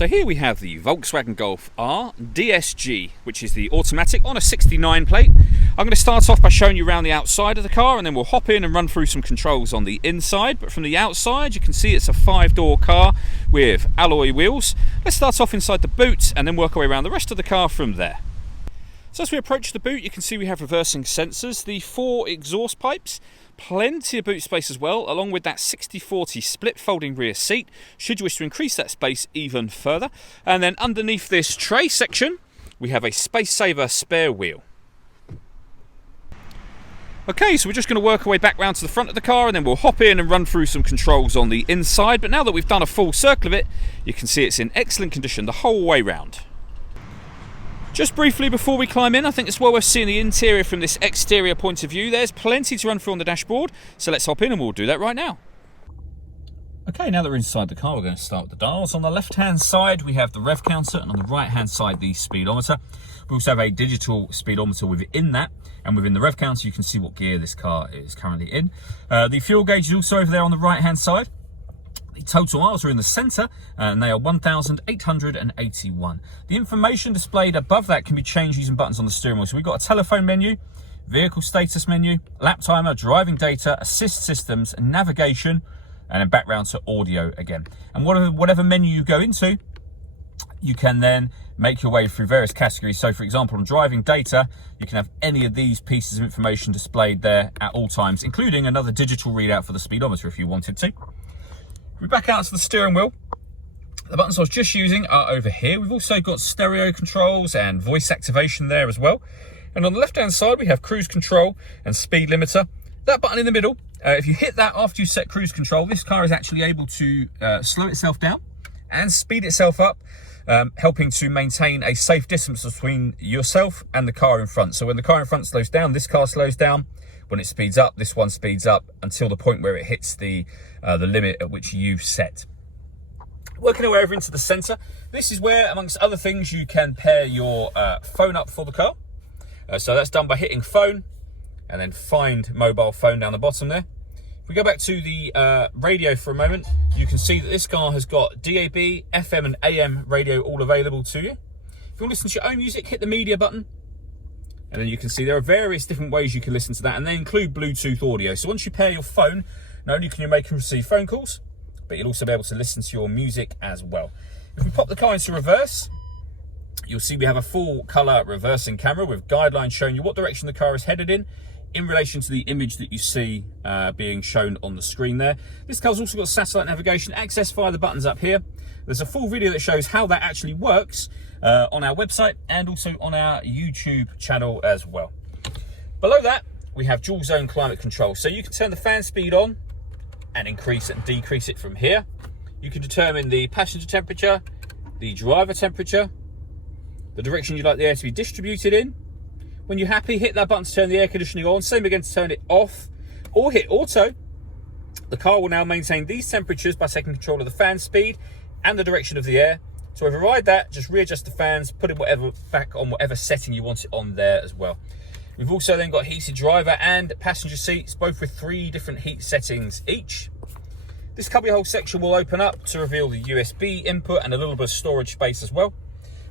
So here we have the Volkswagen Golf R DSG, which is the automatic on a 69 plate. I'm going to start off by showing you around the outside of the car, and then we'll hop in and run through some controls on the inside. But from the outside you can see it's a 5-door car with alloy wheels. Let's start off inside the boot and then work our way around the rest of the car from there. So as we approach the boot, you can see we have reversing sensors, the 4 exhaust pipes, plenty of boot space as well, along with that 60/40 split folding rear seat, should you wish to increase that space even further. And then underneath this tray section, we have a space saver spare wheel. Okay, so we're just going to work our way back round to the front of the car, and then we'll hop in and run through some controls on the inside. But now that we've done a full circle of it, you can see it's in excellent condition the whole way round. Just briefly before we climb in, I think it's well worth seeing the interior from this exterior point of view. There's plenty to run through on the dashboard, so let's hop in and we'll do that right now. Okay, now that we're inside the car, we're going to start with the dials. On the left-hand side, we have the rev counter, and on the right-hand side, the speedometer. We also have a digital speedometer within that, and within the rev counter, you can see what gear this car is currently in. The fuel gauge is also over there on the right-hand side. The total miles are in the centre, and they are 1,881. The information displayed above that can be changed using buttons on the steering wheel. So we've got a telephone menu, vehicle status menu, lap timer, driving data, assist systems, navigation, and then back round to audio again. And whatever menu you go into, you can then make your way through various categories. So for example, on driving data, you can have any of these pieces of information displayed there at all times, including another digital readout for the speedometer if you wanted to. We're back out to the steering wheel. The buttons I was just using are over here. We've also got stereo controls and voice activation there as well. And on the left-hand side, we have cruise control and speed limiter. That button in the middle, if you hit that after you set cruise control, this car is actually able to slow itself down and speed itself up, helping to maintain a safe distance between yourself and the car in front. So when the car in front slows down, this car slows down. When it speeds up, this one speeds up until the point where it hits the limit at which you've set. Working our way over into the centre, this is where, amongst other things, you can pair your phone up for the car. So that's done by hitting phone and then find mobile phone down the bottom there. If we go back to the radio for a moment, you can see that this car has got DAB, FM and AM radio all available to you. If you want to listen to your own music, hit the media button. And then you can see there are various different ways you can listen to that, and they include Bluetooth audio. So once you pair your phone, not only can you make and receive phone calls, but you'll also be able to listen to your music as well. If we pop the car into reverse, you'll see we have a full colour reversing camera with guidelines showing you what direction the car is headed in relation to the image that you see being shown on the screen there. This car's also got satellite navigation access via the buttons up here. There's a full video that shows how that actually works on our website and also on our YouTube channel as well. Below that, we have dual zone climate control. So you can turn the fan speed on and increase and decrease it from here. You can determine the passenger temperature, the driver temperature, the direction you'd like the air to be distributed in. When you're happy, hit that button to turn the air conditioning on. Same again to turn it off, or hit auto. The car will now maintain these temperatures by taking control of the fan speed and the direction of the air. To override that, just readjust the fans, put it back on whatever setting you want it on there as well. We've also then got heated driver and passenger seats, both with 3 different heat settings each. This cubbyhole section will open up to reveal the USB input and a little bit of storage space as well.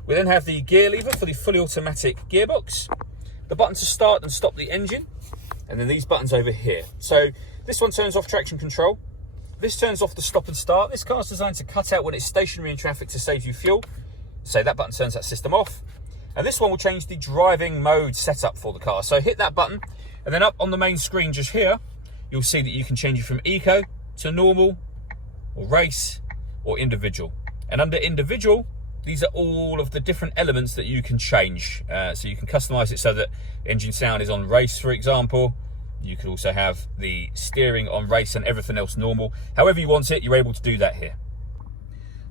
We then have the gear lever for the fully automatic gearbox, the button to start and stop the engine, and then these buttons over here. So this one turns off traction control. This turns off the stop and start. This car's designed to cut out when it's stationary in traffic to save you fuel. So that button turns that system off. And this one will change the driving mode setup for the car. So hit that button, and then up on the main screen just here, you'll see that you can change it from eco to normal, or race, or individual. And under individual, these are all of the different elements that you can change. So you can customize it so that engine sound is on race, for example. You could also have the steering on race and everything else normal. However you want it, you're able to do that here.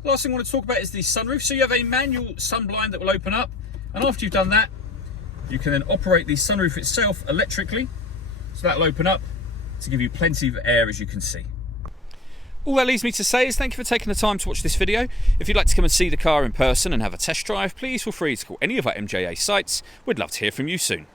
The last thing I want to talk about is the sunroof. So you have a manual sun blind that will open up, and after you've done that, you can then operate the sunroof itself electrically. So that'll open up to give you plenty of air, as you can see. All that leaves me to say is thank you for taking the time to watch this video. If you'd like to come and see the car in person and have a test drive, please feel free to call any of our MJA sites. We'd love to hear from you soon.